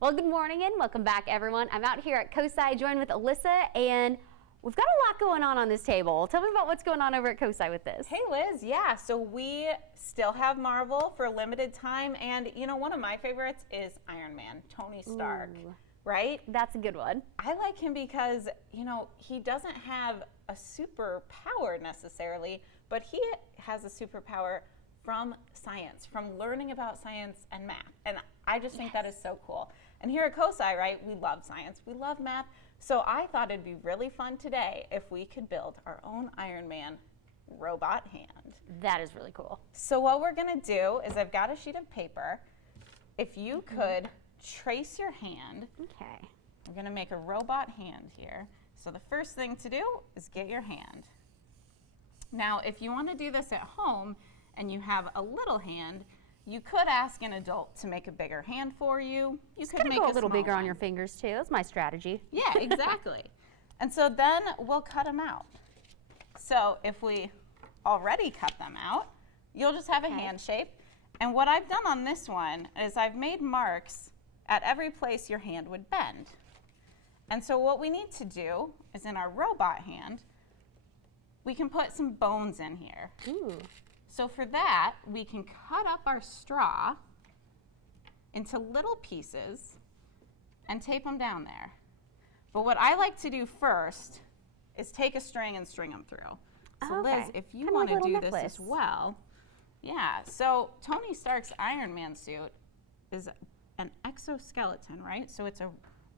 Well, good morning and welcome back, everyone. I'm out here at COSI joined with Alyssa, and we've got a lot going on this table. Tell me about what's going on over at COSI with this. Hey, Liz. Yeah, so we still have Marvel for a limited time, and you know, one of my favorites is Iron Man, Tony Stark. Ooh. Right? That's a good one. I like him because, you know, he doesn't have a superpower necessarily, but he has a superpower from science, from learning about science and math. And I just think that is so cool. And here at COSI, right, we love science, we love math. So I thought it'd be really fun today if we could build our own Iron Man robot hand. That is really cool. So what we're gonna do is I've got a sheet of paper. If you could trace your hand. Okay. We're gonna make a robot hand here. So the first thing to do is get your hand. Now, if you wanna do this at home and you have a little hand, you could ask an adult to make a bigger hand for you. You could make go a little bigger one on your fingers too. That's my strategy. Yeah, exactly. And so then we'll cut them out. So if we already cut them out, you'll just have a hand shape. And what I've done on this one is I've made marks at every place your hand would bend. And so what we need to do is in our robot hand, we can put some bones in here. Ooh. So for that, we can cut up our straw into little pieces and tape them down there. But what I like to do first is take a string and string them through. So Liz, if you want to do this as well, yeah. So Tony Stark's Iron Man suit is an exoskeleton, right? So it's a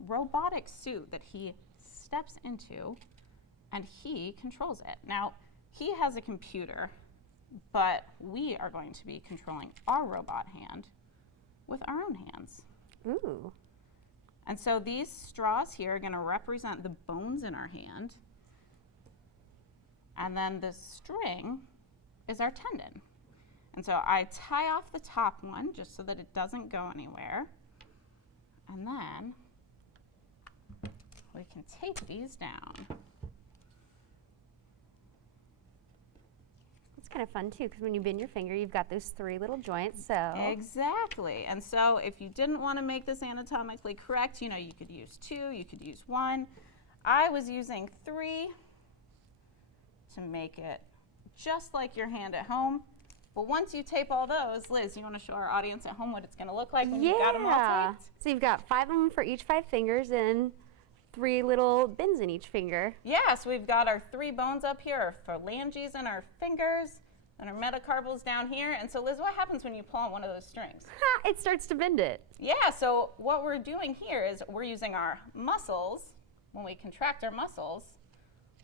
robotic suit that he steps into and he controls it. Now, he has a computer, but we are going to be controlling our robot hand with our own hands. Ooh. And so these straws here are going to represent the bones in our hand. And then the string is our tendon. And so I tie off the top one just so that it doesn't go anywhere. And then we can tape these down. It's kind of fun too, because when you bend your finger, you've got those three little joints, so. Exactly. And so if you didn't want to make this anatomically correct, you know, you could use 2, you could use 1. I was using 3 to make it just like your hand at home. But once you tape all those, Liz, you want to show our audience at home what it's going to look like when you've got them all taped? So you've got 5 of them for each 5 fingers and 3 little bends in each finger. Yeah, so we've got our 3 bones up here, our phalanges in our fingers, and our metacarpals down here. And so Liz, what happens when you pull on one of those strings? It starts to bend it. Yeah, so what we're doing here is we're using our muscles. When we contract our muscles,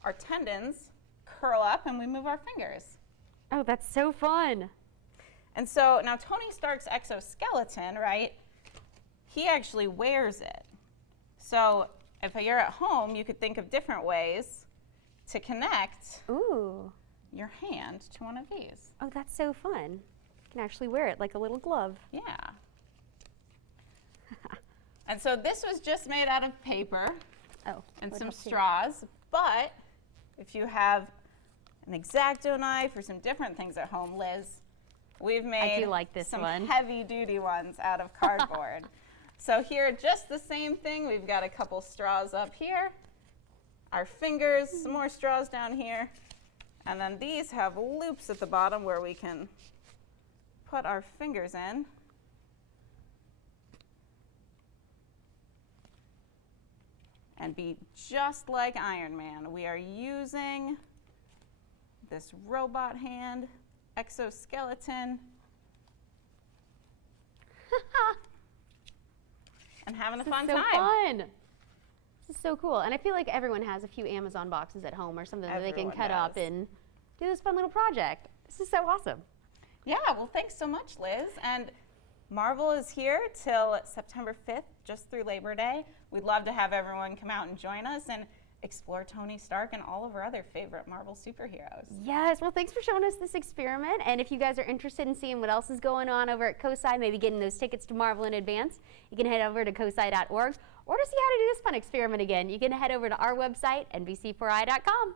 our tendons curl up and we move our fingers. Oh, that's so fun. And so now Tony Stark's exoskeleton, right, he actually wears it. So if you're at home, you could think of different ways to connect your hand to one of these. Oh, that's so fun. You can actually wear it like a little glove. Yeah. And so this was just made out of paper and some straws, but if you have an X-Acto knife or some different things at home, Liz, we've made some heavy-duty ones out of cardboard. So here, just the same thing. We've got a couple straws up here, our fingers, some more straws down here, and then these have loops at the bottom where we can put our fingers in. And be just like Iron Man. We are using this robot hand, exoskeleton, and having a fun time. Fun. This is so cool. And I feel like everyone has a few Amazon boxes at home or something that they can cut up and do this fun little project. This is so awesome. Yeah, well, thanks so much, Liz. And Marvel is here till September 5th, just through Labor Day. We'd love to have everyone come out and join us and explore Tony Stark and all of our other favorite Marvel superheroes. Yes, well, thanks for showing us this experiment. And if you guys are interested in seeing what else is going on over at COSI, maybe getting those tickets to Marvel in advance, you can head over to cosi.org. Or to see how to do this fun experiment again, you can head over to our website, nbc4i.com.